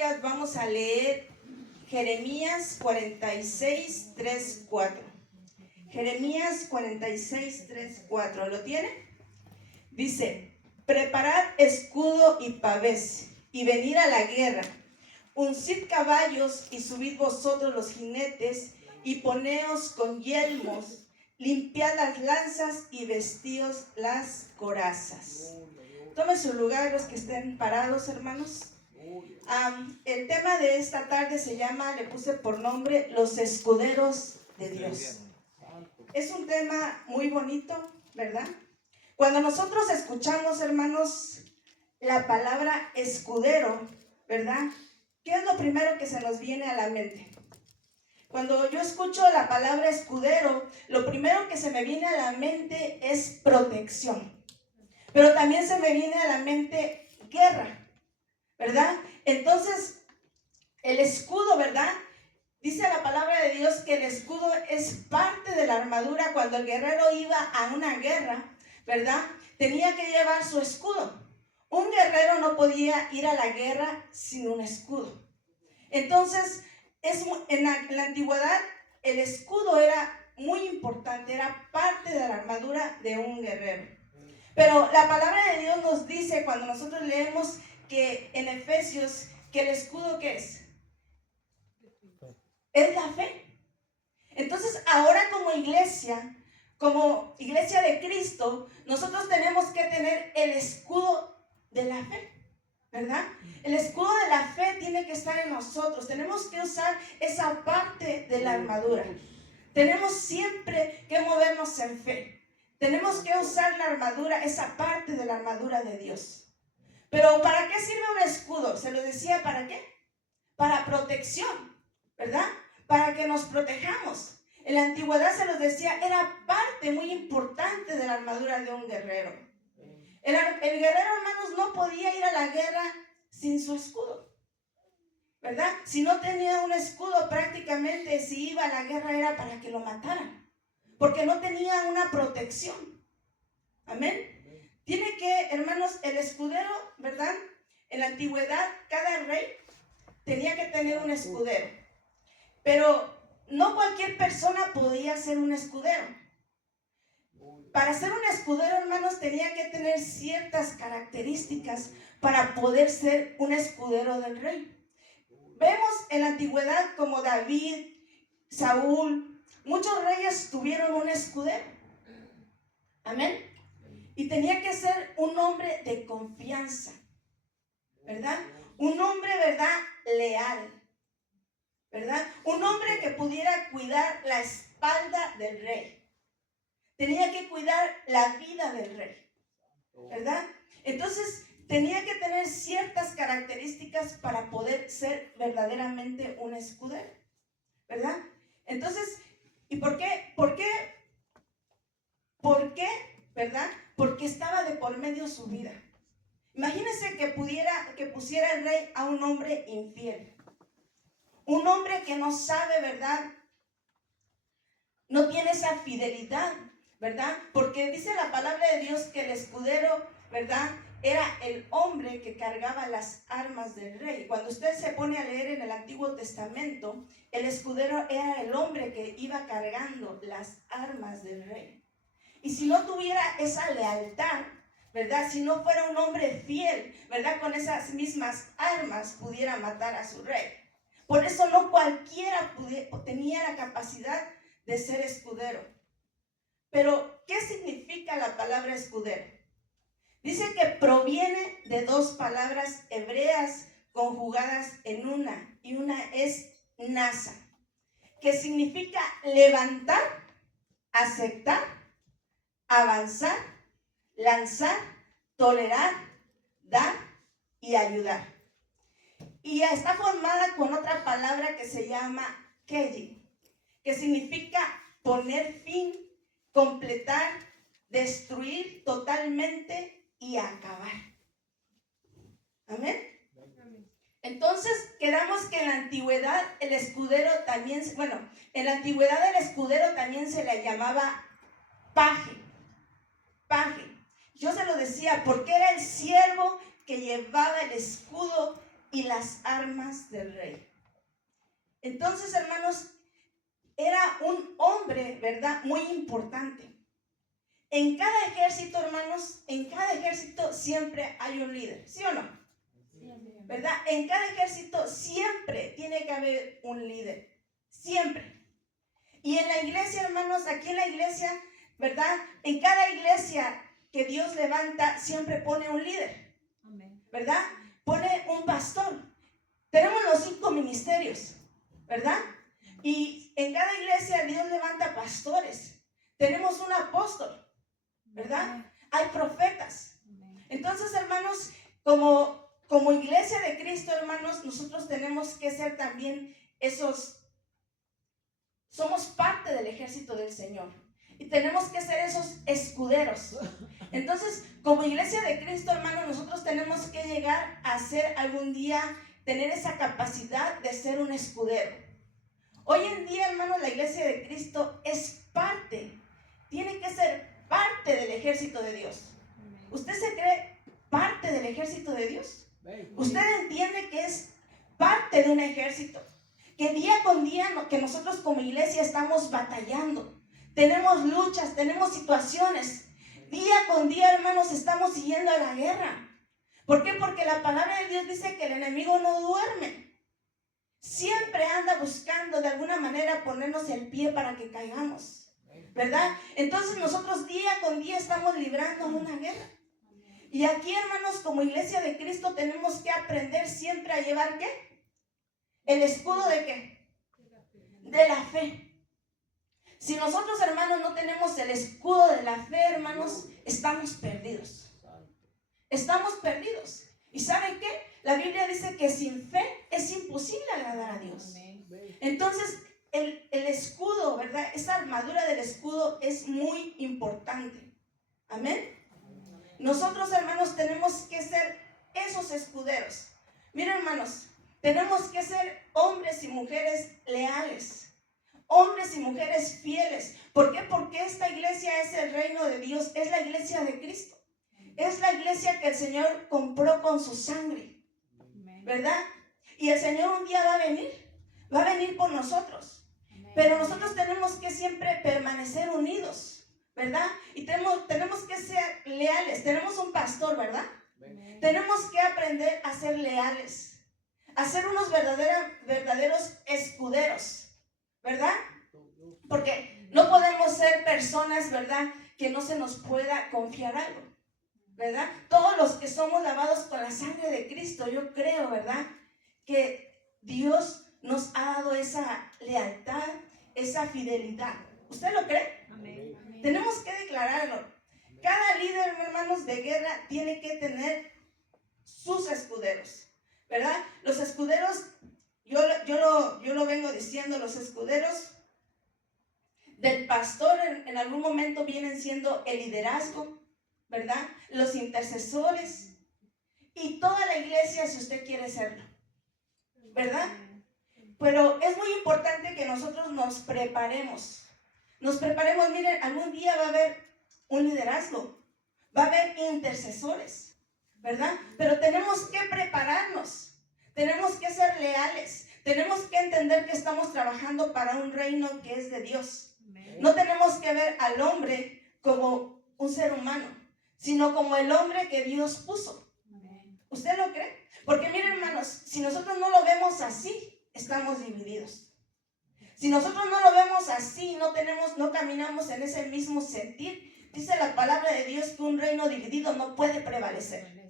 Biblias vamos a leer Jeremías 46, 3, 4. Jeremías 46, 3, 4. ¿Lo tiene? Dice: preparad escudo y pavés, y venid a la guerra. Uncid caballos y subid vosotros los jinetes, y poneos con yelmos. Limpiad las lanzas y vestíos las corazas. Tome su lugar los que estén parados, hermanos. El tema de esta tarde se llama, le puse por nombre, los escuderos de Dios. Es un tema muy bonito, ¿verdad? Cuando nosotros escuchamos, hermanos, la palabra escudero, ¿verdad? ¿Qué es lo primero que se nos viene a la mente? Cuando yo escucho la palabra escudero, lo primero que se me viene a la mente es protección. Pero también se me viene a la mente guerra, ¿verdad? Entonces, el escudo, ¿verdad? Dice la palabra de Dios que el escudo es parte de la armadura. Cuando el guerrero iba a una guerra, ¿verdad? Tenía que llevar su escudo. Un guerrero no podía ir a la guerra sin un escudo. Entonces, en la antigüedad, el escudo era muy importante, era parte de la armadura de un guerrero. Pero la palabra de Dios nos dice, cuando nosotros leemos que en Efesios, que el escudo, ¿qué es? Es la fe. Entonces, ahora como iglesia de Cristo, nosotros tenemos que tener el escudo de la fe, ¿verdad? El escudo de la fe tiene que estar en nosotros. Tenemos que usar esa parte de la armadura. Tenemos siempre que movernos en fe. Tenemos que usar la armadura, esa parte de la armadura de Dios. Pero ¿para qué sirve un escudo? Se lo decía, ¿para qué? Para protección, ¿verdad? Para que nos protejamos. En la antigüedad se los decía, era parte muy importante de la armadura de un guerrero. El guerrero, hermanos, no podía ir a la guerra sin su escudo, ¿verdad? Si no tenía un escudo, prácticamente si iba a la guerra era para que lo mataran, porque no tenía una protección. Amén. Tiene que, hermanos, el escudero, ¿verdad? En la antigüedad, cada rey tenía que tener un escudero. Pero no cualquier persona podía ser un escudero. Para ser un escudero, hermanos, tenía que tener ciertas características para poder ser un escudero del rey. Vemos en la antigüedad como David, Saúl, muchos reyes tuvieron un escudero. Amén. Y tenía que ser un hombre de confianza, ¿verdad? Un hombre, ¿verdad? Leal, ¿verdad? Un hombre que pudiera cuidar la espalda del rey. Tenía que cuidar la vida del rey, ¿verdad? Entonces, tenía que tener ciertas características para poder ser verdaderamente un escudero, ¿verdad? Entonces, ¿y por qué? ¿Por qué? ¿Por qué? ¿Verdad? Porque estaba de por medio su vida. Imagínense que pusiera el rey a un hombre infiel. Un hombre que no sabe, ¿verdad? No tiene esa fidelidad, ¿verdad? Porque dice la palabra de Dios que el escudero, ¿verdad? Era el hombre que cargaba las armas del rey. Cuando usted se pone a leer en el Antiguo Testamento, el escudero era el hombre que iba cargando las armas del rey. Y si no tuviera esa lealtad, ¿verdad? Si no fuera un hombre fiel, ¿verdad? Con esas mismas armas pudiera matar a su rey. Por eso no cualquiera tenía la capacidad de ser escudero. Pero, ¿qué significa la palabra escudero? Dice que proviene de dos palabras hebreas conjugadas en una, y una es nasa, que significa levantar, aceptar, avanzar, lanzar, tolerar, dar y ayudar. Y está formada con otra palabra que se llama keji, que significa poner fin, completar, destruir totalmente y acabar. Amén. Entonces quedamos que en la antigüedad el escudero también, en la antigüedad el escudero también se le llamaba paje. Paje. Yo se lo decía porque era el siervo que llevaba el escudo y las armas del rey. Entonces, hermanos, era un hombre, ¿verdad? Muy importante. En cada ejército, hermanos, en cada ejército siempre hay un líder, ¿sí o no? ¿Verdad? En cada ejército siempre tiene que haber un líder, siempre. Y en la iglesia, hermanos, aquí en la iglesia, ¿verdad? En cada iglesia que Dios levanta, siempre pone un líder, ¿verdad? Pone un pastor. Tenemos los 5 ministerios, ¿verdad? Y en cada iglesia Dios levanta pastores. Tenemos un apóstol, ¿verdad? Hay profetas. Entonces, hermanos, como iglesia de Cristo, hermanos, nosotros tenemos que ser también somos parte del ejército del Señor. Y tenemos que ser esos escuderos. Entonces, como iglesia de Cristo, hermanos, nosotros tenemos que llegar a ser algún día, tener esa capacidad de ser un escudero. Hoy en día, hermanos, la iglesia de Cristo es parte, tiene que ser parte del ejército de Dios. ¿Usted se cree parte del ejército de Dios? ¿Usted entiende que es parte de un ejército? Que día con día, que nosotros como iglesia estamos batallando. Tenemos luchas, tenemos situaciones. Día con día, hermanos, estamos siguiendo a la guerra. ¿Por qué? Porque la palabra de Dios dice que el enemigo no duerme. Siempre anda buscando de alguna manera ponernos el pie para que caigamos, ¿verdad? Entonces nosotros día con día estamos librando una guerra. Y aquí, hermanos, como iglesia de Cristo tenemos que aprender siempre a llevar ¿qué? ¿El escudo de qué? De la fe. Si nosotros, hermanos, no tenemos el escudo de la fe, hermanos, estamos perdidos. Estamos perdidos. ¿Y saben qué? La Biblia dice que sin fe es imposible agradar a Dios. Entonces, el escudo, ¿verdad? Esa armadura del escudo es muy importante. Amén. Nosotros, hermanos, tenemos que ser esos escuderos. Miren, hermanos, tenemos que ser hombres y mujeres leales, hombres y mujeres fieles. ¿Por qué? Porque esta iglesia es el reino de Dios, es la iglesia de Cristo. Es la iglesia que el Señor compró con su sangre, ¿verdad? Y el Señor un día va a venir por nosotros. Pero nosotros tenemos que siempre permanecer unidos, ¿verdad? Y tenemos que ser leales. Tenemos un pastor, ¿verdad? Tenemos que aprender a ser leales, a ser unos verdaderos escuderos, ¿verdad? Porque no podemos ser personas, ¿verdad?, que no se nos pueda confiar algo, ¿verdad? Todos los que somos lavados con la sangre de Cristo, yo creo, ¿verdad?, que Dios nos ha dado esa lealtad, esa fidelidad. ¿Usted lo cree? Amén. Tenemos que declararlo. Cada líder, hermanos, de guerra tiene que tener sus escuderos, ¿verdad? Los escuderos, yo lo vengo diciendo, los escuderos del pastor en algún momento vienen siendo el liderazgo, ¿verdad? Los intercesores y toda la iglesia, si usted quiere serlo, ¿verdad? Pero es muy importante que nosotros nos preparemos. Miren, algún día va a haber un liderazgo, va a haber intercesores, ¿verdad? Pero tenemos que prepararnos, tenemos que ser leales, tenemos que entender que estamos trabajando para un reino que es de Dios. No tenemos que ver al hombre como un ser humano, sino como el hombre que Dios puso. ¿Usted lo cree? Porque miren, hermanos, si nosotros no lo vemos así, estamos divididos. Si nosotros no lo vemos así, no caminamos en ese mismo sentir, dice la palabra de Dios que un reino dividido no puede prevalecer.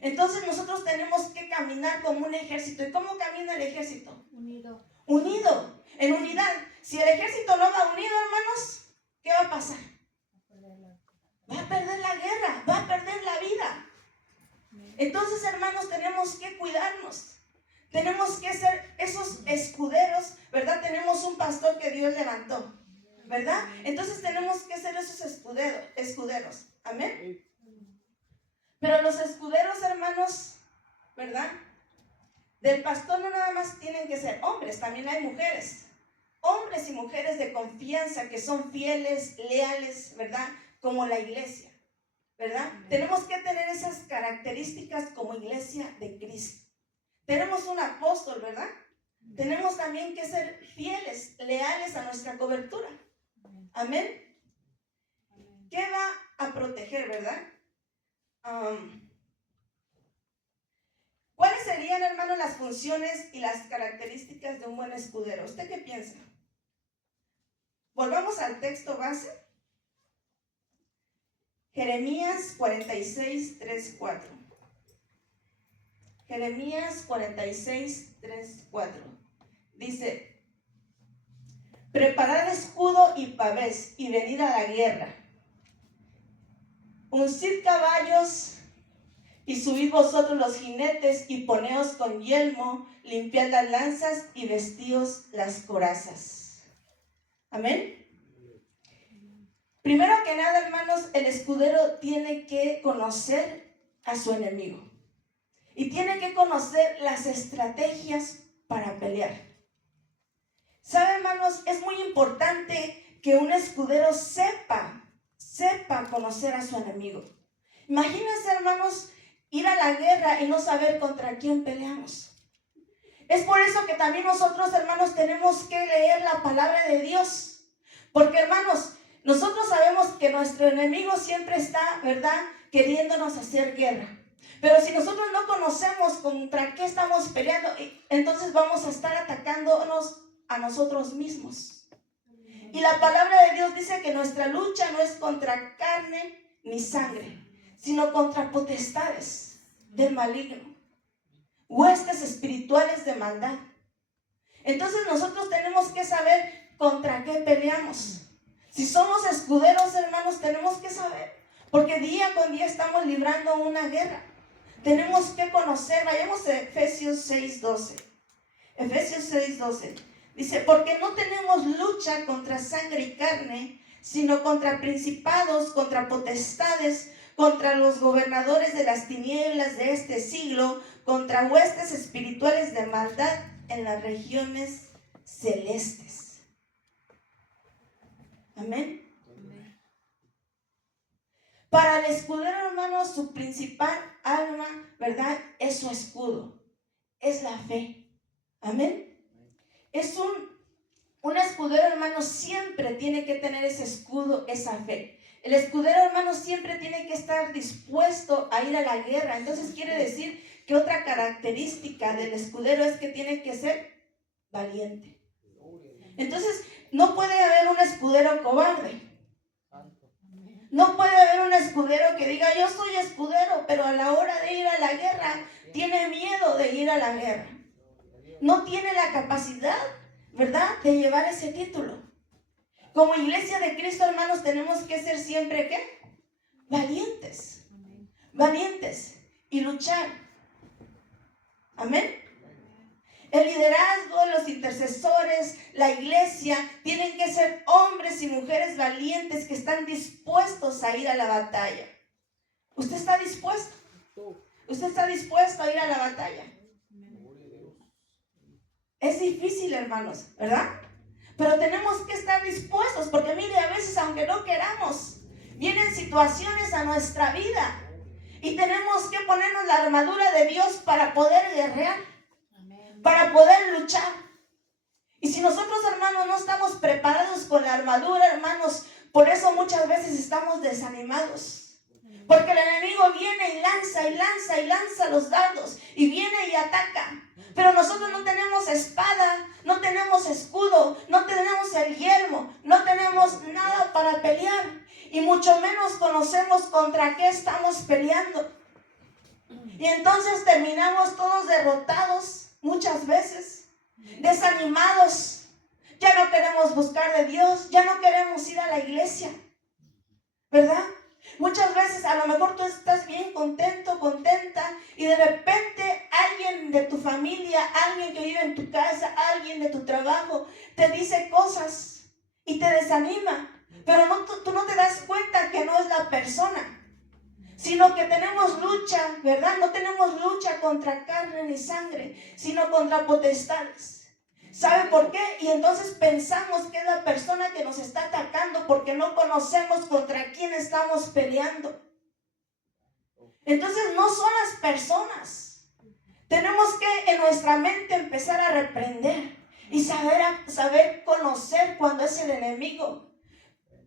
Entonces nosotros tenemos que caminar como un ejército. ¿Y cómo camina el ejército? Unido, en unidad. Si el ejército no va unido, hermanos, ¿qué va a pasar? Va a perder la guerra, va a perder la vida. Entonces, hermanos, tenemos que cuidarnos. Tenemos que ser esos escuderos, ¿verdad? Tenemos un pastor que Dios levantó, ¿verdad? Entonces tenemos que ser esos escuderos. Amén. Pero los escuderos, hermanos, ¿verdad? Del pastor no nada más tienen que ser hombres, también hay mujeres. Hombres y mujeres de confianza que son fieles, leales, ¿verdad? Como la iglesia, ¿verdad? Tenemos que tener esas características como iglesia de Cristo. tenemos un apóstol, ¿verdad? Tenemos también que ser fieles, leales a nuestra cobertura. Amén. ¿Qué va a proteger, verdad? ¿Cuáles serían, hermanos, las funciones y las características de un buen escudero? ¿Usted qué piensa? Volvamos al texto base. Jeremías 46, 3, 4. Jeremías 46, 3, 4. Dice: preparad escudo y pavés y venid a la guerra. Uncid caballos y subid vosotros los jinetes y poneos con yelmo, limpiad las lanzas y vestíos las corazas. Amén. Primero que nada, hermanos, el escudero tiene que conocer a su enemigo y tiene que conocer las estrategias para pelear. ¿Sabe, hermanos? Es muy importante que un escudero sepa conocer a su enemigo. Imagínense, hermanos, ir a la guerra y no saber contra quién peleamos. Es por eso que también nosotros, hermanos, tenemos que leer la palabra de Dios. Porque, hermanos, nosotros sabemos que nuestro enemigo siempre está, ¿verdad?, queriéndonos hacer guerra. Pero si nosotros no conocemos contra qué estamos peleando, entonces vamos a estar atacándonos a nosotros mismos. Y la palabra de Dios dice que nuestra lucha no es contra carne ni sangre, sino contra potestades del maligno, huestes espirituales de maldad. Entonces nosotros tenemos que saber contra qué peleamos. Si somos escuderos, hermanos, tenemos que saber, porque día con día estamos librando una guerra. Tenemos que conocer. Vayamos a Efesios 6:12. Efesios 6:12. Dice: porque no tenemos lucha contra sangre y carne, sino contra principados, contra potestades, contra los gobernadores de las tinieblas de este siglo, contra huestes espirituales de maldad en las regiones celestes. Amén. Para el escudero, hermano, su principal arma, ¿verdad?, es su escudo, es la fe. Amén. Es un escudero, hermano, siempre tiene que tener ese escudo, esa fe. El escudero, hermano, siempre tiene que estar dispuesto a ir a la guerra. Entonces quiere decir que otra característica del escudero es que tiene que ser valiente. Entonces no puede haber un escudero cobarde. No puede haber un escudero que diga: yo soy escudero, pero a la hora de ir a la guerra tiene miedo de ir a la guerra. No tiene la capacidad, ¿verdad?, de llevar ese título. Como iglesia de Cristo, hermanos, tenemos que ser siempre, ¿qué? Valientes. Valientes y luchar. Amén. El liderazgo, los intercesores, la iglesia, tienen que ser hombres y mujeres valientes que están dispuestos a ir a la batalla. ¿Usted está dispuesto? ¿Usted está dispuesto a ir a la batalla? Es difícil, hermanos, ¿verdad? Pero tenemos que estar dispuestos, porque mire, a veces, aunque no queramos, vienen situaciones a nuestra vida y tenemos que ponernos la armadura de Dios para poder guerrear, para poder luchar. Y si nosotros, hermanos, no estamos preparados con la armadura, hermanos, por eso muchas veces estamos desanimados. Porque el enemigo viene y lanza los dardos, y viene y ataca. Pero nosotros no tenemos espada, no tenemos escudo, no tenemos el yelmo, no tenemos nada para pelear. Y mucho menos conocemos contra qué estamos peleando. Y entonces terminamos todos derrotados muchas veces, desanimados. Ya no queremos buscar de Dios, ya no queremos ir a la iglesia, ¿verdad? Muchas veces a lo mejor tú estás bien contento, contenta, y de repente alguien de tu familia, alguien que vive en tu casa, alguien de tu trabajo, te dice cosas y te desanima. Pero tú no te das cuenta que no es la persona, sino que tenemos lucha, ¿verdad? No tenemos lucha contra carne ni sangre, sino contra potestades. ¿Sabe por qué? Y entonces pensamos que es la persona que nos está atacando, porque no conocemos contra quién estamos peleando. Entonces no son las personas, Tenemos que en nuestra mente empezar a reprender y saber conocer cuando es el enemigo.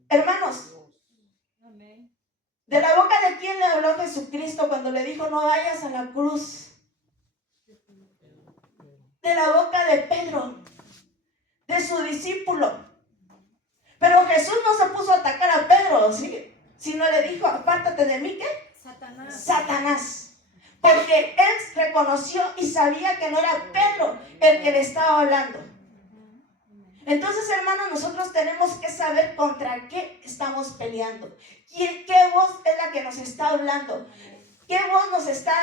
Hermanos, ¿de la boca de quién le habló Jesucristo cuando le dijo no vayas a la cruz? De la boca de Pedro, de su discípulo. Pero Jesús no se puso a atacar a Pedro, ¿sí? Sino le dijo, apártate de mí, ¿qué? Satanás. Porque él reconoció y sabía que no era Pedro el que le estaba hablando. Entonces, hermanos, nosotros tenemos que saber contra qué estamos peleando. ¿Qué voz es la que nos está hablando? ¿Qué voz nos está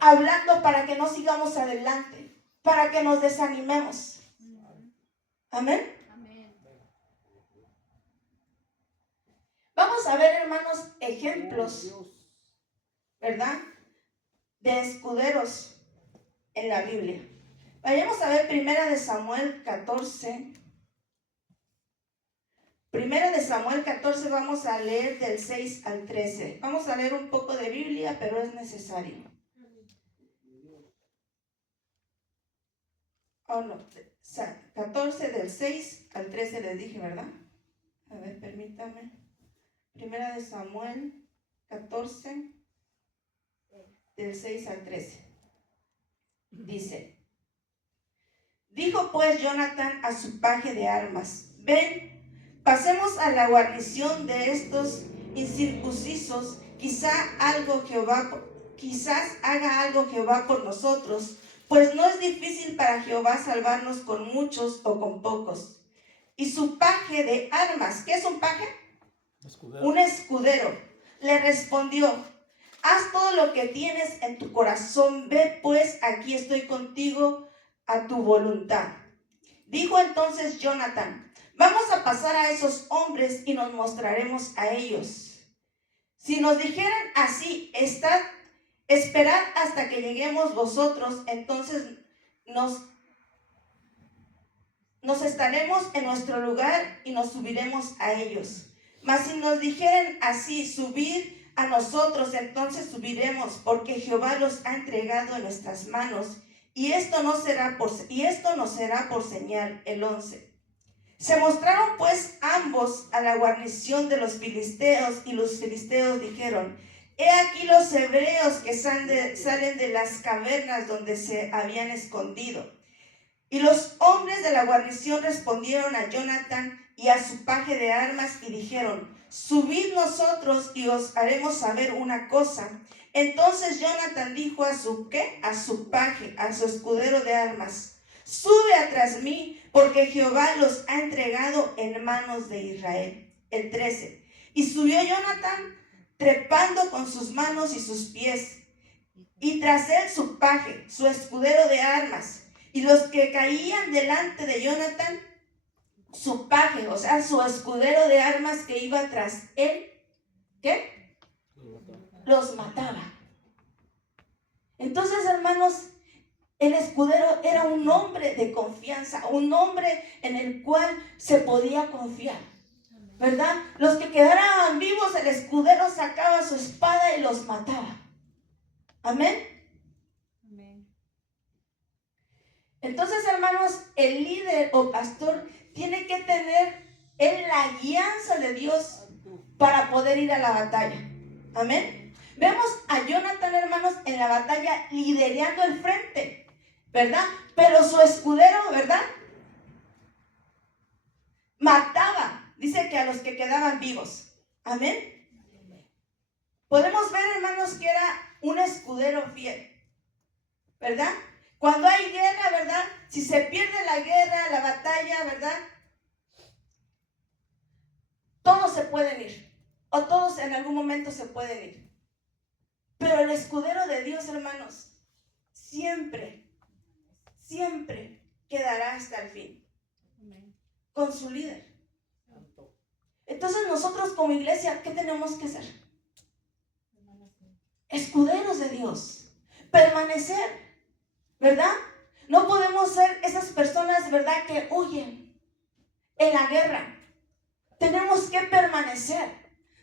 hablando para que no sigamos adelante? Para que nos desanimemos. Amén. Vamos a ver, hermanos, ejemplos, ¿verdad? De escuderos en la Biblia. Vayamos a ver 1 Samuel 14. 1 Samuel 14 vamos a leer del 6 al 13. Vamos a leer un poco de Biblia, pero es necesario. Oh, no, 14 del 6 al 13 les dije, ¿verdad? A ver, permítame. 1 Samuel 14 del 6 al 13. Dice: dijo pues Jonatán a su paje de armas: ven, pasemos a la guarnición de estos incircuncisos, quizás haga algo Jehová por nosotros, pues no es difícil para Jehová salvarnos con muchos o con pocos. Y su paje de armas, ¿qué es un paje? Escudero. Un escudero, le respondió: haz todo lo que tienes en tu corazón, ve pues, aquí estoy contigo a tu voluntad. Dijo entonces Jonatán: vamos a pasar a esos hombres y nos mostraremos a ellos. Si nos dijeran así, esperad hasta que lleguemos vosotros, entonces nos estaremos en nuestro lugar y nos subiremos a ellos. Mas si nos dijeran así, subid a nosotros, entonces subiremos, porque Jehová los ha entregado en nuestras manos. Y esto nos será por señal. El 11. Se mostraron pues ambos a la guarnición de los filisteos, y los filisteos dijeron: he aquí los hebreos que salen de las cavernas donde se habían escondido. Y los hombres de la guarnición respondieron a Jonatán y a su paje de armas y dijeron: subid nosotros y os haremos saber una cosa. Entonces Jonatán dijo a su paje, a su escudero de armas: sube atrás mí, porque Jehová los ha entregado en manos de Israel. El 13. Y subió Jonatán, trepando con sus manos y sus pies, y tras él su paje, su escudero de armas. Y los que caían delante de Jonatán, su paje, o sea, su escudero de armas que iba tras él, ¿qué? Los mataba. Entonces, hermanos, el escudero era un hombre de confianza, un hombre en el cual se podía confiar, ¿verdad? Los que quedaran vivos, el escudero sacaba su espada y los mataba. Amén. Entonces, hermanos, el líder o pastor tiene que tener en la guianza de Dios para poder ir a la batalla. Amén. Vemos a Jonatán, hermanos, en la batalla liderando el frente, ¿verdad? Pero su escudero, ¿verdad? Mataba, dice que a los que quedaban vivos. Amén. Podemos ver, hermanos, que era un escudero fiel, ¿verdad? Cuando hay guerra, ¿verdad? Si se pierde la guerra, la batalla, ¿verdad? Todos se pueden ir, o todos en algún momento se pueden ir. Pero el escudero de Dios, hermanos, siempre quedará hasta el fin, con su líder. Entonces nosotros como iglesia, ¿qué tenemos que hacer? Escuderos de Dios, permanecer, ¿verdad? No podemos ser esas personas, ¿verdad?, que huyen en la guerra. Tenemos que permanecer,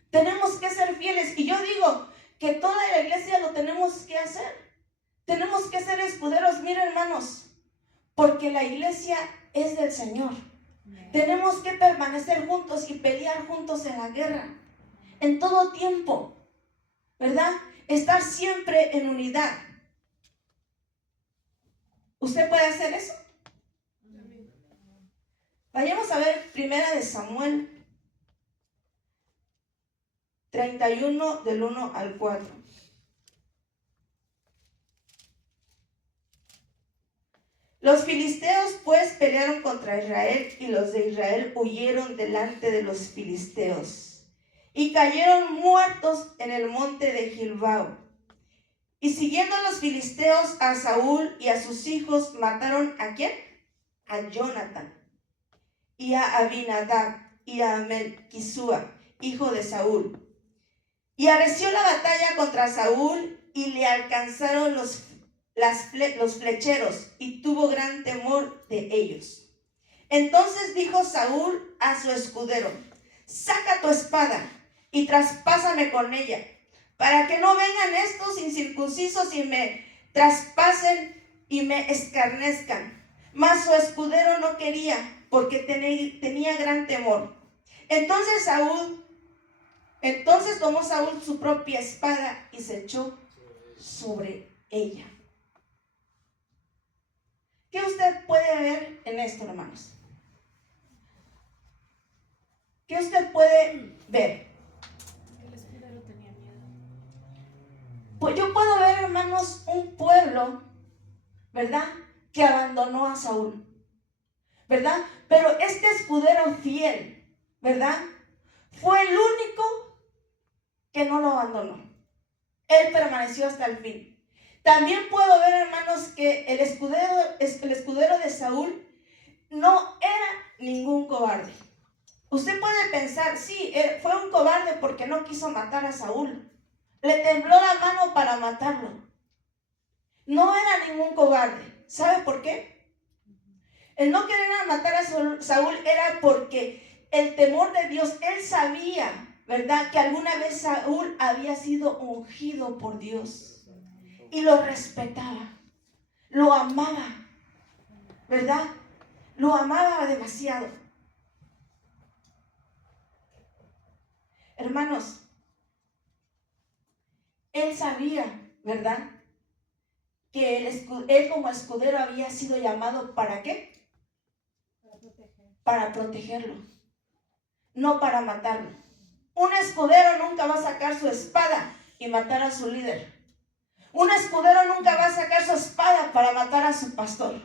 tenemos que ser fieles. Y yo digo que toda la iglesia lo tenemos que hacer. Tenemos que ser escuderos, miren hermanos, porque la iglesia es del Señor. Tenemos que permanecer juntos y pelear juntos en la guerra, en todo tiempo, ¿verdad? Estar siempre en unidad. ¿Usted puede hacer eso? Vayamos a ver 1 Samuel 31 del 1 al 4. Los filisteos pues pelearon contra Israel, y los de Israel huyeron delante de los filisteos y cayeron muertos en el monte de Gilboa. Y siguiendo a los filisteos a Saúl y a sus hijos, mataron ¿a quién? A Jonatán y a Abinadab y a Melquisúa, hijo de Saúl. Y arreció la batalla contra Saúl, y le alcanzaron los flecheros, y tuvo gran temor de ellos. Entonces dijo Saúl a su escudero: saca tu espada y traspásame con ella, para que no vengan estos incircuncisos y me traspasen y me escarnezcan. Mas su escudero no quería, porque tenía gran temor. Entonces tomó Saúl su propia espada y se echó sobre ella. ¿Qué usted puede ver en esto, hermanos? ¿Qué usted puede ver? El escudero tenía miedo. Pues yo puedo ver, hermanos, un pueblo, ¿verdad?, que abandonó a Saúl, ¿verdad? Pero este escudero fiel, ¿verdad?, fue el único que no lo abandonó. Él permaneció hasta el fin. También puedo ver, hermanos, que el escudero de Saúl no era ningún cobarde. Usted puede pensar, sí, fue un cobarde porque no quiso matar a Saúl. Le tembló la mano para matarlo. No era ningún cobarde. ¿Sabe por qué? El no querer matar a Saúl era porque el temor de Dios. Él sabía, ¿verdad?, que alguna vez Saúl había sido ungido por Dios. Y lo respetaba. Lo amaba, ¿verdad? Lo amaba demasiado. Hermanos, él sabía, ¿verdad?, que él como escudero había sido llamado ¿para qué? Para protegerlo, no para matarlo. Un escudero nunca va a sacar su espada y matar a su líder. Un escudero nunca va a sacar su espada para matar a su pastor.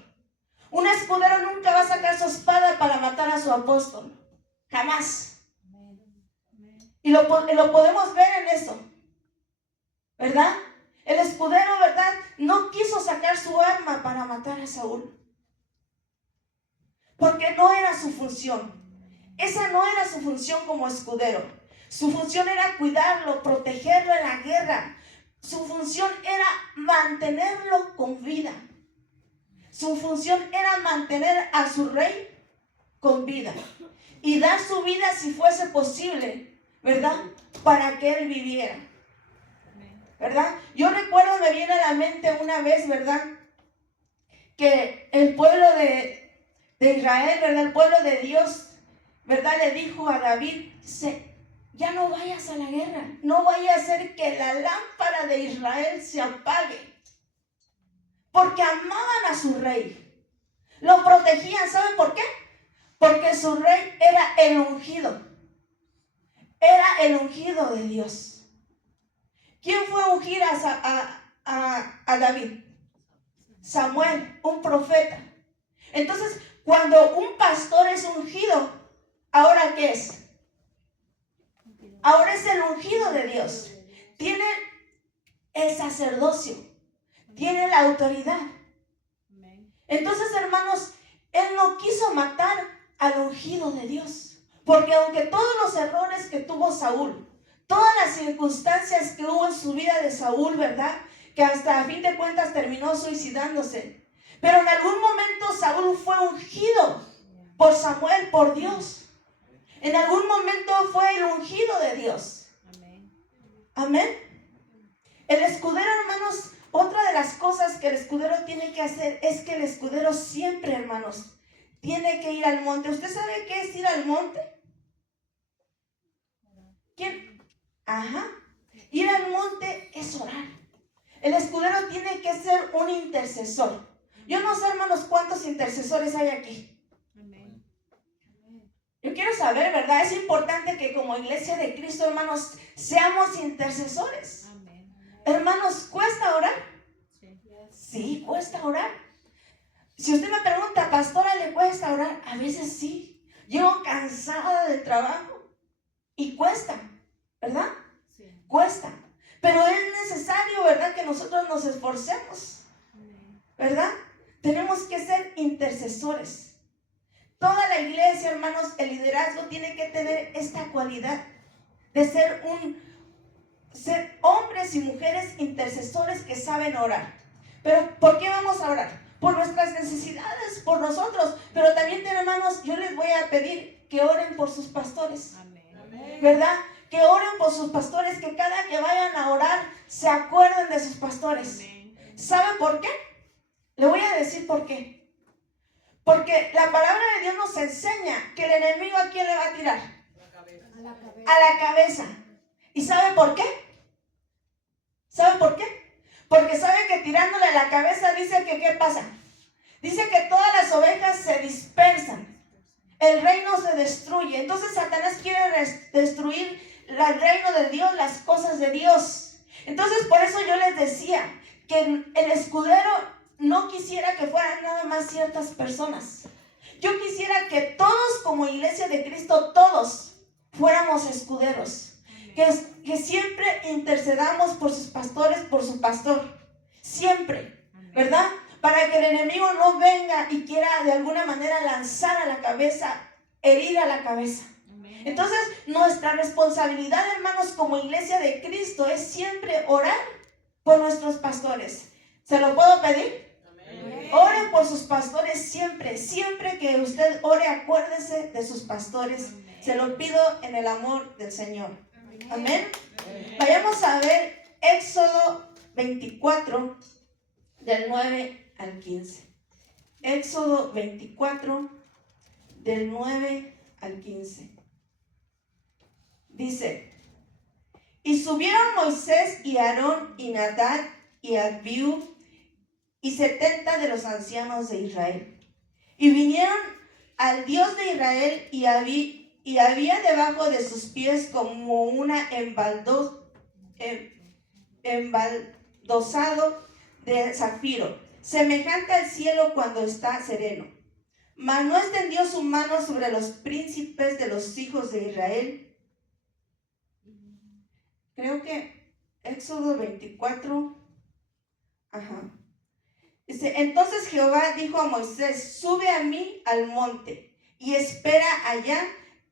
Un escudero nunca va a sacar su espada para matar a su apóstol. Jamás. Y lo podemos ver en eso, ¿verdad? El escudero, ¿verdad?, no quiso sacar su arma para matar a Saúl, porque no era su función. Esa no era su función como escudero. Su función era cuidarlo, protegerlo en la guerra. Su función era mantenerlo con vida. Su función era mantener a su rey con vida y dar su vida si fuese posible, ¿verdad?, para que él viviera, ¿verdad? Yo recuerdo, me viene a la mente una vez, ¿verdad?, que el pueblo de Israel, ¿verdad?, el pueblo de Dios, ¿verdad?, le dijo a David: ya no vayas a la guerra, no vaya a hacer que la lámpara de Israel se apague, porque amaban a su rey, lo protegían. ¿Saben por qué? Porque su rey era el ungido de Dios. ¿Quién fue a ungir a David? Samuel, un profeta. Entonces, cuando un pastor es ungido, ¿ahora qué es? Ahora es el ungido de Dios. Tiene el sacerdocio, tiene la autoridad. Entonces, hermanos, él no quiso matar al ungido de Dios, porque aunque todos los errores que tuvo Saúl, todas las circunstancias que hubo en su vida de Saúl, ¿verdad?, que hasta a fin de cuentas terminó suicidándose, pero en algún momento Saúl fue ungido por Samuel, por Dios. En algún momento fue el ungido de Dios. Amén. El escudero, hermanos, Otra de las cosas que el escudero tiene que hacer es que el escudero siempre, hermanos, tiene que ir al monte. ¿Usted sabe qué es ir al monte? ¿Quién? Ajá. Ir al monte es orar. El escudero tiene que ser un intercesor. Yo no sé, hermanos, cuántos intercesores hay aquí. Yo quiero saber, ¿verdad? Es importante que como iglesia de Cristo, hermanos, seamos intercesores. Hermanos, ¿cuesta orar? Sí, cuesta orar. Si usted me pregunta, pastora, ¿le cuesta orar? A veces sí. Llego cansada del trabajo y cuesta, ¿verdad? Cuesta. Pero es necesario, ¿verdad?, que nosotros nos esforcemos, ¿verdad? Tenemos que ser intercesores. Toda la iglesia, hermanos, el liderazgo tiene que tener esta cualidad de ser hombres y mujeres intercesores que saben orar. Pero ¿por qué vamos a orar? Por nuestras necesidades, por nosotros. Pero también, hermanos, yo les voy a pedir que oren por sus pastores. ¿Verdad? Que oren por sus pastores, que cada que vayan a orar se acuerden de sus pastores. ¿Sabe por qué? Le voy a decir por qué. Porque la palabra de Dios nos enseña que el enemigo, ¿a quién le va a tirar? A la cabeza. ¿Y sabe por qué? ¿Sabe por qué? Porque sabe que tirándole a la cabeza dice que ¿qué pasa? Dice que todas las ovejas se dispersan. El reino se destruye. Entonces Satanás quiere destruir el reino de Dios, las cosas de Dios. Entonces por eso yo les decía que el escudero no quisiera que fueran nada más ciertas personas. Yo quisiera que todos como iglesia de Cristo, todos fuéramos escuderos. Que siempre intercedamos por sus pastores, por su pastor. Siempre, ¿verdad? Para que el enemigo no venga y quiera de alguna manera lanzar a la cabeza, herir a la cabeza. Entonces, nuestra responsabilidad, hermanos, como iglesia de Cristo es siempre orar por nuestros pastores. ¿Se lo puedo pedir? Oren por sus pastores siempre. Siempre que usted ore, acuérdese de sus pastores. Se lo pido en el amor del Señor. Amén. Vayamos a ver Éxodo 24, del 9 al 15. Éxodo 24, del 9 al 15. Dice: y subieron Moisés y Aarón y Nadab y Abiú y 70 de los ancianos de Israel. Y vinieron al Dios de Israel y había debajo de sus pies como una embaldosado de zafiro, semejante al cielo cuando está sereno. Mas no extendió su mano sobre los príncipes de los hijos de Israel. Creo que Éxodo 24. Dice: entonces Jehová dijo a Moisés: sube a mí al monte y espera allá,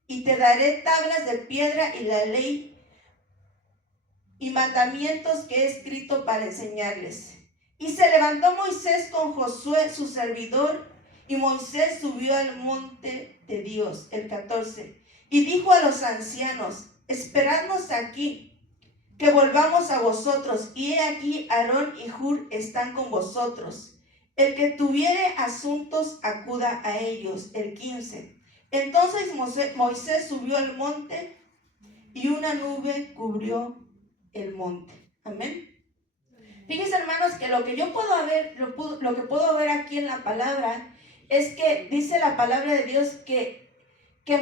y te daré tablas de piedra y la ley y mandamientos que he escrito para enseñarles. Y se levantó Moisés con Josué su servidor, y Moisés subió al monte de Dios. El 14. Y dijo a los ancianos: esperadnos aquí, que volvamos a vosotros. Y he aquí Aarón y Hur están con vosotros. El que tuviere asuntos, acuda a ellos. El 15. Entonces Moisés subió al monte, y una nube cubrió el monte. Amén. Fíjense, hermanos, que lo que yo puedo ver, lo que puedo ver aquí en la palabra, es que dice la palabra de Dios que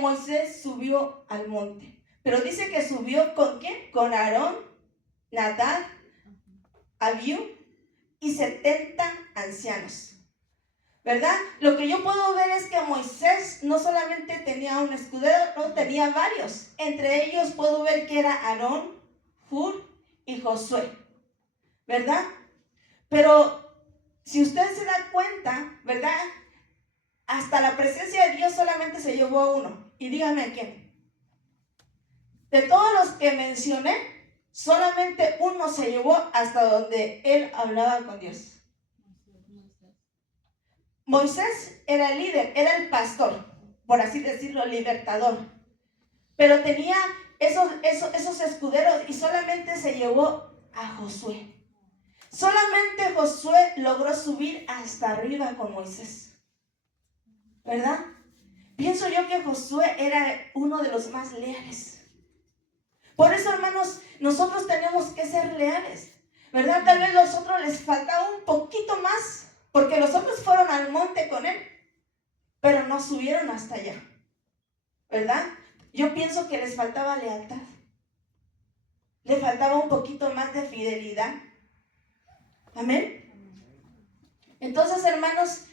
Moisés subió al monte. Pero dice que subió ¿con quién? Con Aarón, Nadab, Abiú y 70 ancianos, ¿verdad? Lo que yo puedo ver es que Moisés no solamente tenía un escudero, no, tenía varios. Entre ellos puedo ver que era Aarón, Hur y Josué, ¿verdad? Pero si usted se da cuenta, ¿verdad? Hasta la presencia de Dios solamente se llevó a uno. Y dígame a quién. De todos los que mencioné, solamente uno se llevó hasta donde él hablaba con Dios. Moisés era el líder, era el pastor, por así decirlo, libertador. Pero tenía esos escuderos y solamente se llevó a Josué. Solamente Josué logró subir hasta arriba con Moisés, ¿verdad? Pienso yo que Josué era uno de los más leales. Por eso, hermanos, nosotros tenemos que ser leales, ¿verdad? Tal vez a los otros les faltaba un poquito más, porque los otros fueron al monte con él, pero no subieron hasta allá, ¿verdad? Yo pienso que les faltaba lealtad. Le faltaba un poquito más de fidelidad. Amén. Entonces, hermanos,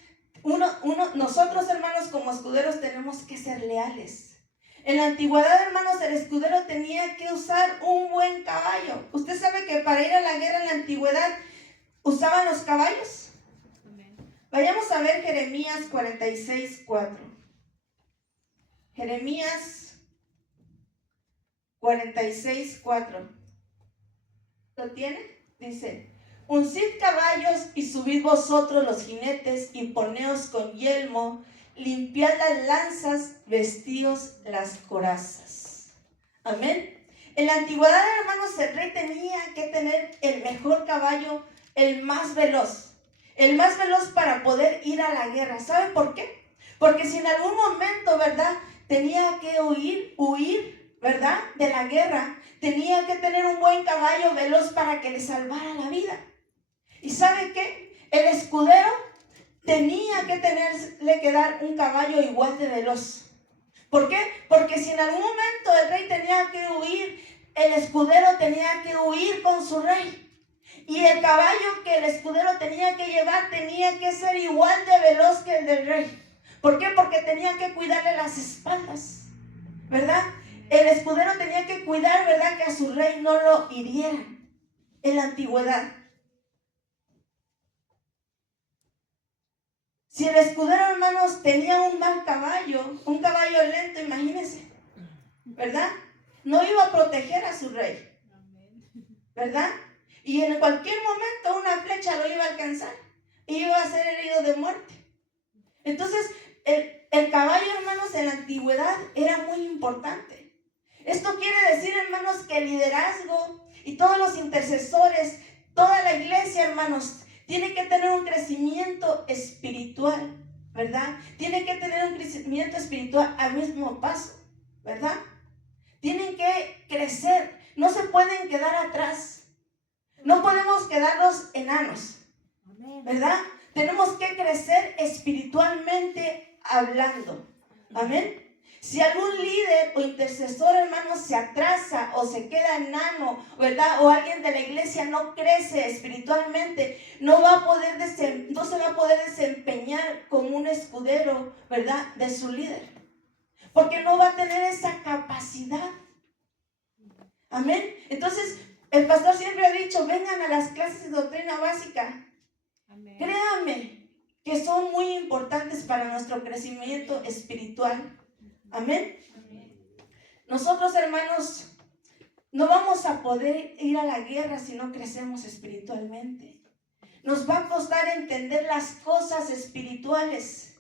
nosotros, hermanos, como escuderos tenemos que ser leales. En la antigüedad, hermanos, el escudero tenía que usar un buen caballo. Usted sabe que para ir a la guerra en la antigüedad usaban los caballos. Vayamos a ver Jeremías 46:4. Jeremías 46:4. ¿Lo tiene? Dice: uncid caballos y subid vosotros los jinetes y poneos con yelmo, limpiad las lanzas, vestíos las corazas. Amén. En la antigüedad, hermanos, el rey tenía que tener el mejor caballo, el más veloz para poder ir a la guerra. ¿Sabe por qué? Porque si en algún momento, ¿verdad?, tenía que huir, ¿verdad?, de la guerra, tenía que tener un buen caballo veloz para que le salvara la vida. ¿Y sabe qué? El escudero tenía que dar un caballo igual de veloz. ¿Por qué? Porque si en algún momento el rey tenía que huir, el escudero tenía que huir con su rey. Y el caballo que el escudero tenía que llevar tenía que ser igual de veloz que el del rey. ¿Por qué? Porque tenía que cuidarle las espaldas, ¿verdad? El escudero tenía que cuidar, ¿verdad?, que a su rey no lo hirieran en la antigüedad. Si el escudero, hermanos, tenía un mal caballo, un caballo lento, imagínense, ¿verdad? No iba a proteger a su rey, ¿verdad? Y en cualquier momento una flecha lo iba a alcanzar y iba a ser herido de muerte. Entonces, el caballo, hermanos, en la antigüedad era muy importante. Esto quiere decir, hermanos, que el liderazgo y todos los intercesores, toda la iglesia, hermanos, tiene que tener un crecimiento espiritual, ¿verdad? Tiene que tener un crecimiento espiritual al mismo paso, ¿verdad? Tienen que crecer, no se pueden quedar atrás. No podemos quedarnos enanos, ¿verdad? Tenemos que crecer espiritualmente hablando. Amén. Si algún líder o intercesor, hermanos, se atrasa o se queda enano, ¿verdad?, o alguien de la iglesia no crece espiritualmente, no se va a poder desempeñar como un escudero, ¿verdad?, de su líder, porque no va a tener esa capacidad. Amén. Entonces, el pastor siempre ha dicho: vengan a las clases de doctrina básica. Amén. Créanme que son muy importantes para nuestro crecimiento espiritual. Amén. Nosotros, hermanos, no vamos a poder ir a la guerra si no crecemos espiritualmente. Nos va a costar entender las cosas espirituales.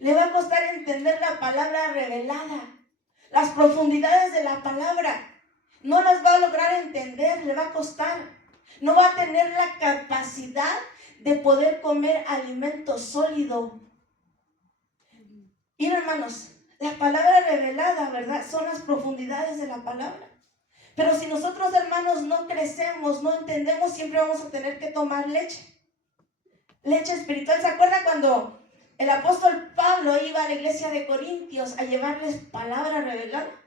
Le va a costar entender la palabra revelada, las profundidades de la palabra. No las va a lograr entender, le va a costar. No va a tener la capacidad de poder comer alimento sólido. Y hermanos, la palabra revelada, ¿verdad?, son las profundidades de la palabra. Pero si nosotros, hermanos, no crecemos, no entendemos, siempre vamos a tener que tomar leche espiritual. ¿Se acuerda cuando el apóstol Pablo iba a la iglesia de Corintios a llevarles palabra revelada?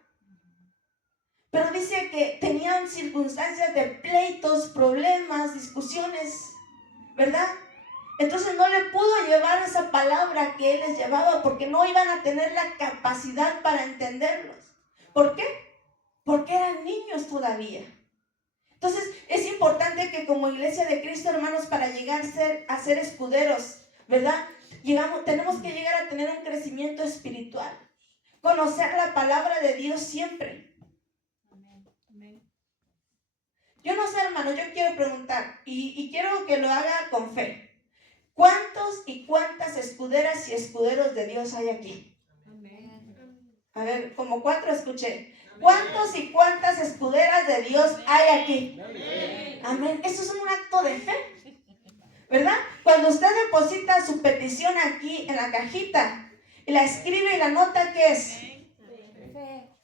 Pero dice que tenían circunstancias de pleitos, problemas, discusiones, ¿verdad? Entonces no le pudo llevar esa palabra que él les llevaba, porque no iban a tener la capacidad para entenderlos. ¿Por qué? Porque eran niños todavía. Entonces es importante que como iglesia de Cristo, hermanos, para llegar a ser escuderos, ¿verdad?, tenemos que llegar a tener un crecimiento espiritual. Conocer la palabra de Dios siempre. Yo no sé, hermano, yo quiero preguntar y quiero que lo haga con fe. ¿Cuántos y cuántas escuderas y escuderos de Dios hay aquí? Amén. A ver, como 4 escuché. ¿Cuántos y cuántas escuderas de Dios hay aquí? Amén. Eso es un acto de fe, ¿verdad? Cuando usted deposita su petición aquí en la cajita y la escribe y la nota, ¿qué es?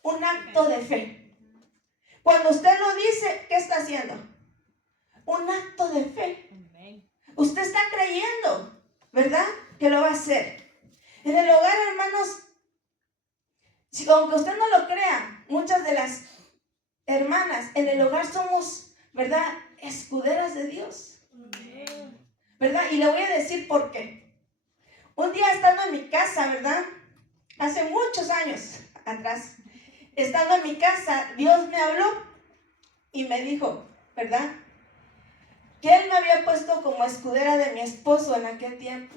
Un acto de fe. Cuando usted lo dice, ¿qué está haciendo? Un acto de fe. Usted está creyendo, ¿verdad? Que lo va a hacer. En el hogar, hermanos, aunque usted no lo crea, muchas de las hermanas en el hogar somos, ¿verdad?, escuderas de Dios, ¿verdad? Y le voy a decir por qué. Un día estando en mi casa, ¿verdad?, hace muchos años atrás, estando en mi casa, Dios me habló y me dijo, ¿verdad?, que Él me había puesto como escudera de mi esposo en aquel tiempo.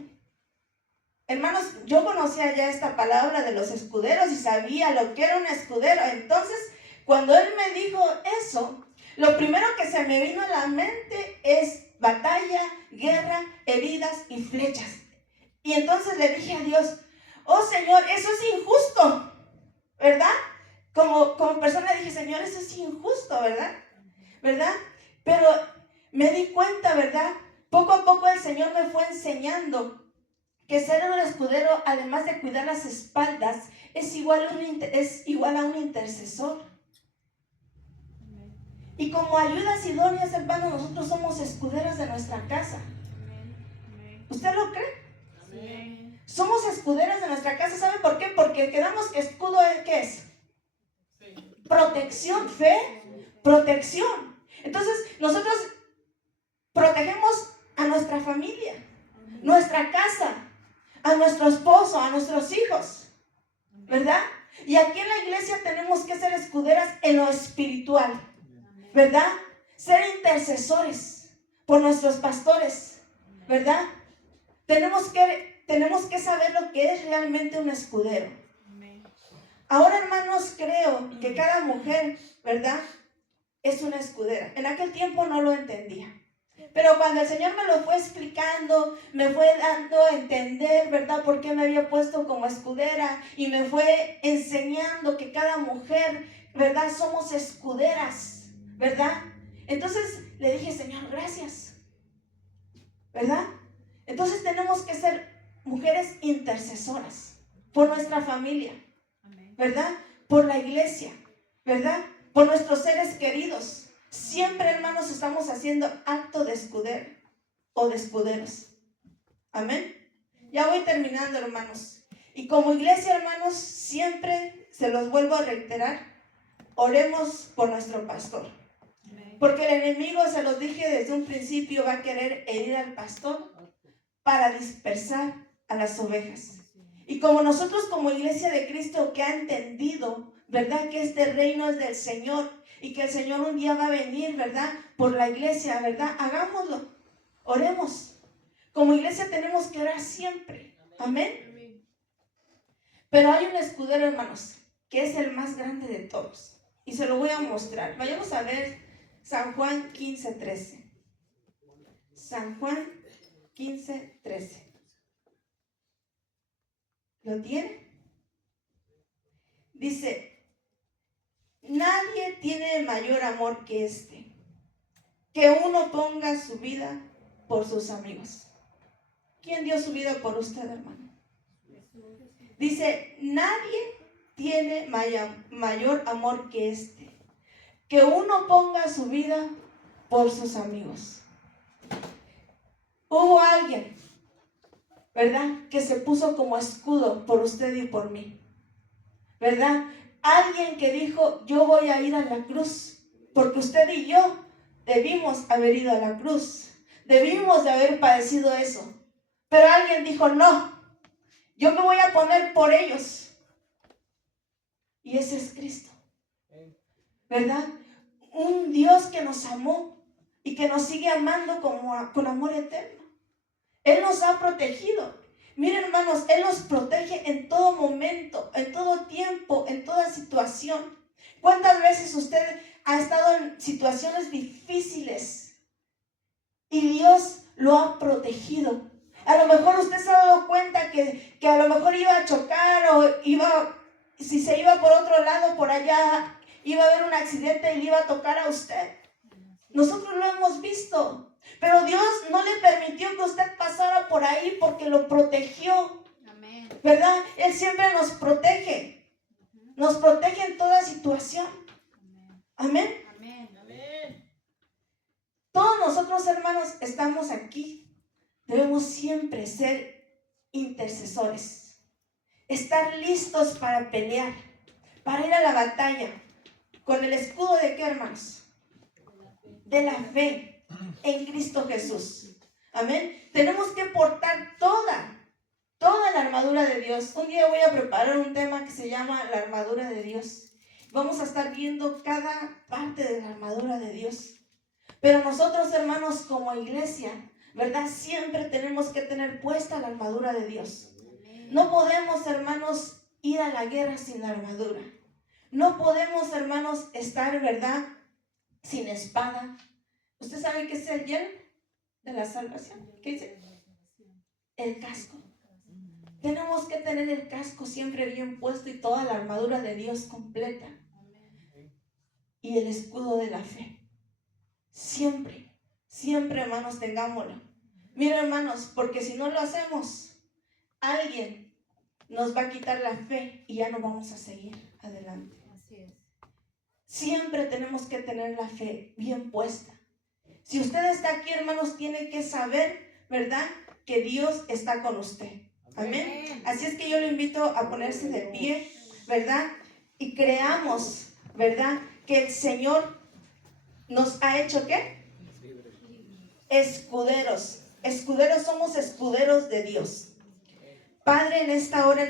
Hermanos, yo conocía ya esta palabra de los escuderos y sabía lo que era un escudero. Entonces, cuando Él me dijo eso, lo primero que se me vino a la mente es batalla, guerra, heridas y flechas. Y entonces le dije a Dios, oh Señor, eso es injusto, ¿verdad? Como persona dije, Señor, eso es injusto, ¿verdad? ¿Verdad? Pero me di cuenta, ¿verdad? Poco a poco el Señor me fue enseñando que ser un escudero, además de cuidar las espaldas, es igual a un intercesor. Y como ayudas idóneas, hermanos, nosotros somos escuderas de nuestra casa. ¿Usted lo cree? Somos escuderas de nuestra casa. ¿Sabe por qué? Porque quedamos que escudo, ¿qué es? Protección, fe, protección. Entonces, nosotros protegemos a nuestra familia, nuestra casa, a nuestro esposo, a nuestros hijos, ¿verdad? Y aquí en la iglesia tenemos que ser escuderas en lo espiritual, ¿verdad? Ser intercesores por nuestros pastores, ¿verdad? Tenemos que saber lo que es realmente un escudero. Ahora, hermanos, creo que cada mujer, ¿verdad?, es una escudera. En aquel tiempo no lo entendía. Pero cuando el Señor me lo fue explicando, me fue dando a entender, ¿verdad?, por qué me había puesto como escudera, y me fue enseñando que cada mujer, ¿verdad?, somos escuderas, ¿verdad? Entonces le dije, Señor, gracias, ¿verdad? Entonces tenemos que ser mujeres intercesoras por nuestra familia, ¿verdad? Por la iglesia, ¿verdad? Por nuestros seres queridos. Siempre, hermanos, estamos haciendo acto de escudero o de escuderos. Amén. Ya voy terminando, hermanos. Y como iglesia, hermanos, siempre se los vuelvo a reiterar, oremos por nuestro pastor. Porque el enemigo, se los dije desde un principio, va a querer herir al pastor para dispersar a las ovejas. Y como nosotros como iglesia de Cristo que ha entendido, ¿verdad?, que este reino es del Señor y que el Señor un día va a venir, ¿verdad?, por la iglesia, ¿verdad? Hagámoslo, oremos. Como iglesia tenemos que orar siempre. Amén. Pero hay un escudero, hermanos, que es el más grande de todos. Y se lo voy a mostrar. Vayamos a ver San Juan 15:13. San Juan 15:13. ¿Lo tiene? Dice, nadie tiene mayor amor que este, que uno ponga su vida por sus amigos. ¿Quién dio su vida por usted, hermano? Dice, nadie tiene mayor amor que este, que uno ponga su vida por sus amigos. Hubo alguien, ¿verdad?, que se puso como escudo por usted y por mí, ¿verdad? Alguien que dijo, yo voy a ir a la cruz, porque usted y yo debimos haber ido a la cruz, debimos de haber padecido eso, pero alguien dijo, no, yo me voy a poner por ellos, y ese es Cristo, ¿verdad? Un Dios que nos amó y que nos sigue amando con amor eterno. Él nos ha protegido. Miren, hermanos, Él nos protege en todo momento, en todo tiempo, en toda situación. ¿Cuántas veces usted ha estado en situaciones difíciles y Dios lo ha protegido? A lo mejor usted se ha dado cuenta que a lo mejor iba a chocar o iba si se iba por otro lado, por allá, iba a haber un accidente y le iba a tocar a usted. Nosotros lo hemos visto, pero Dios no le permitió que usted pasara por ahí porque lo protegió. Amén. ¿Verdad? Él siempre nos protege en toda situación. Amén. Amén. Amén. Todos nosotros, hermanos, estamos aquí. Debemos siempre ser intercesores, estar listos para pelear, para ir a la batalla, con el escudo de ¿qué, hermanos? De la fe en Cristo Jesús. Amén. Tenemos que portar toda la armadura de Dios. Un día voy a preparar un tema que se llama la armadura de Dios. Vamos a estar viendo cada parte de la armadura de Dios. Pero nosotros, hermanos, como iglesia, ¿verdad? Siempre tenemos que tener puesta la armadura de Dios. No podemos, hermanos, ir a la guerra sin la armadura. No podemos, hermanos, estar, ¿verdad?, sin espada. ¿Usted sabe qué es el yelmo de la salvación? ¿Qué dice? El casco. Tenemos que tener el casco siempre bien puesto y toda la armadura de Dios completa. Y el escudo de la fe. Siempre, siempre, hermanos, tengámoslo. Miren, hermanos, porque si no lo hacemos, alguien nos va a quitar la fe y ya no vamos a seguir adelante. Así es. Siempre tenemos que tener la fe bien puesta. Si usted está aquí, hermanos, tiene que saber, ¿verdad?, que Dios está con usted. Amén. Así es que yo le invito a ponerse de pie, ¿verdad? Y creamos, ¿verdad?, que el Señor nos ha hecho, ¿qué? Escuderos. Escuderos, somos escuderos de Dios. Padre, en esta hora